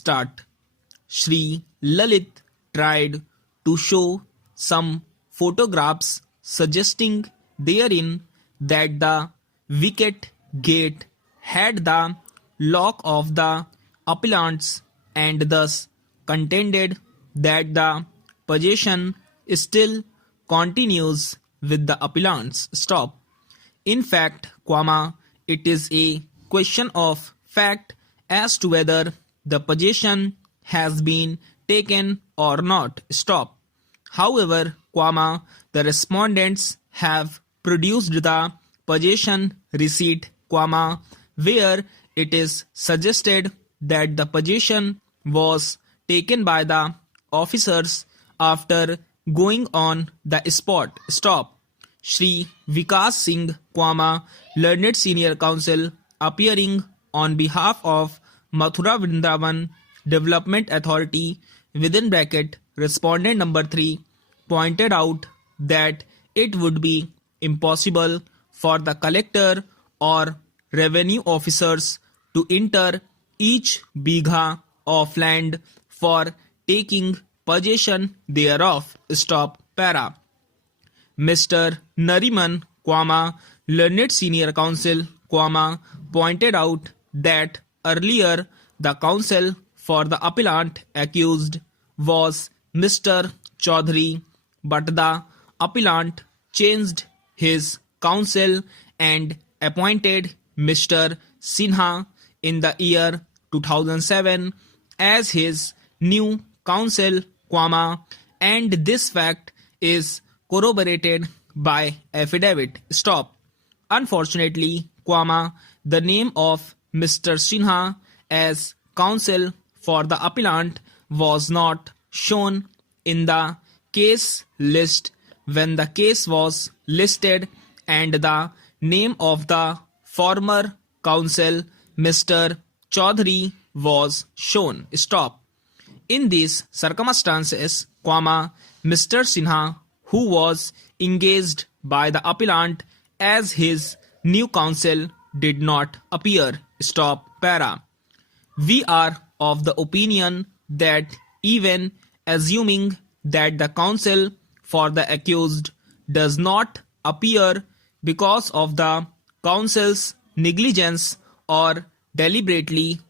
start. Shri Lalit tried to show some photographs suggesting therein that the wicket gate had the lock of the appellants and thus contended that the possession still continues with the appellants. Stop. In fact, it is a question of fact as to whether the possession has been taken or not. Stop. However, the respondents have produced the possession receipt, where it is suggested that the possession was taken by the officers after going on the spot. Stop. Shri Vikas Singh, Learned Senior Counsel, appearing on behalf of Mathura Vrindavan Development Authority (respondent number 3), pointed out that it would be impossible for the collector or revenue officers to enter each bigha of land for taking possession thereof. Stop. Para. Mr. Nariman, Learned Senior Counsel, pointed out that earlier the counsel for the appellant accused was Mr. Chaudhary, but the appellant changed his counsel and appointed Mr. Sinha in the year 2007 as his new counsel, and this fact is corroborated by affidavit. Stop. Unfortunately, the name of Mr. Sinha as counsel for the appellant was not shown in the case list when the case was listed, and the name of the former counsel, Mr. Chaudhary, was shown. Stop. In these circumstances, Mr. Sinha, who was engaged by the appellant as his new counsel, did not appear. Stop. Para. We are of the opinion that even assuming that the counsel for the accused does not appear because of the counsel's negligence or deliberately,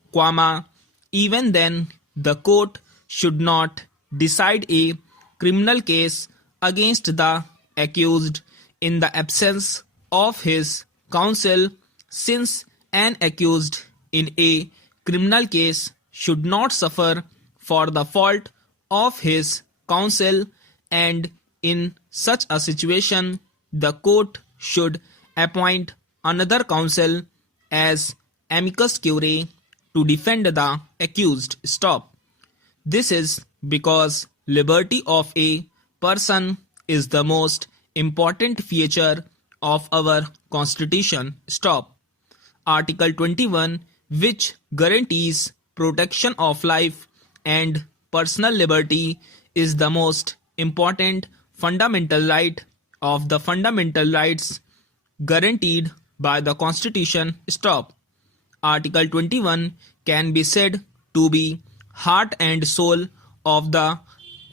even then the court should not decide a criminal case against the accused in the absence of his counsel, since an accused in a criminal case should not suffer for the fault of his counsel, and in such a situation the court should appoint another counsel as amicus curiae to defend the accused. Stop. This is because liberty of a person is the most important feature of our constitution. Stop. Article 21, which guarantees protection of life and personal liberty, is the most important fundamental right of the fundamental rights guaranteed by the Constitution. Stop. Article 21 can be said to be heart and soul of the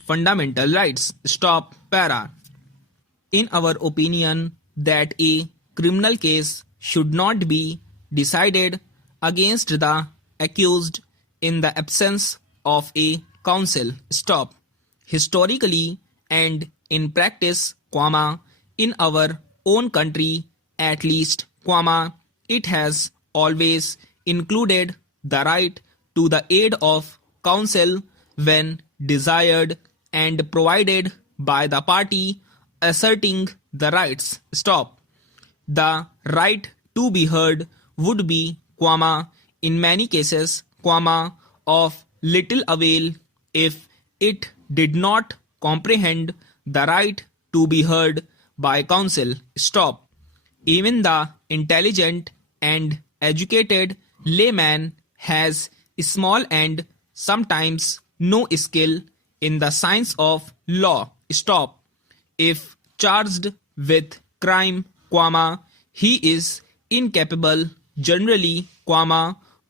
fundamental rights. Stop. Para. In our opinion, that a criminal case should not be decided against the accused in the absence of a counsel. Stop. Historically and in practice, in our own country at least, it has always included the right to the aid of counsel when desired and provided by the party asserting the rights. Stop. The right to be heard would be, in many cases, of little avail if it did not comprehend the right to be heard by counsel. Stop. Even the intelligent and educated layman has small and sometimes no skill in the science of law. Stop. If charged with crime, he is incapable generally,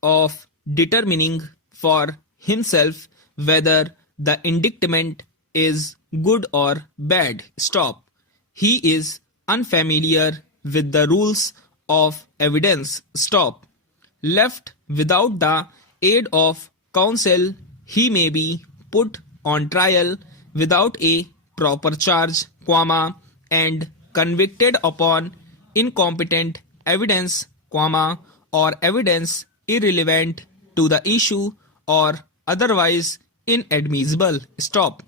of determining for himself whether the indictment is good or bad. Stop. He is unfamiliar with the rules of evidence. Stop. Left without the aid of counsel, he may be put on trial without a proper charge, and convicted upon incompetent evidence, or evidence irrelevant to the issue or otherwise inadmissible. Stop.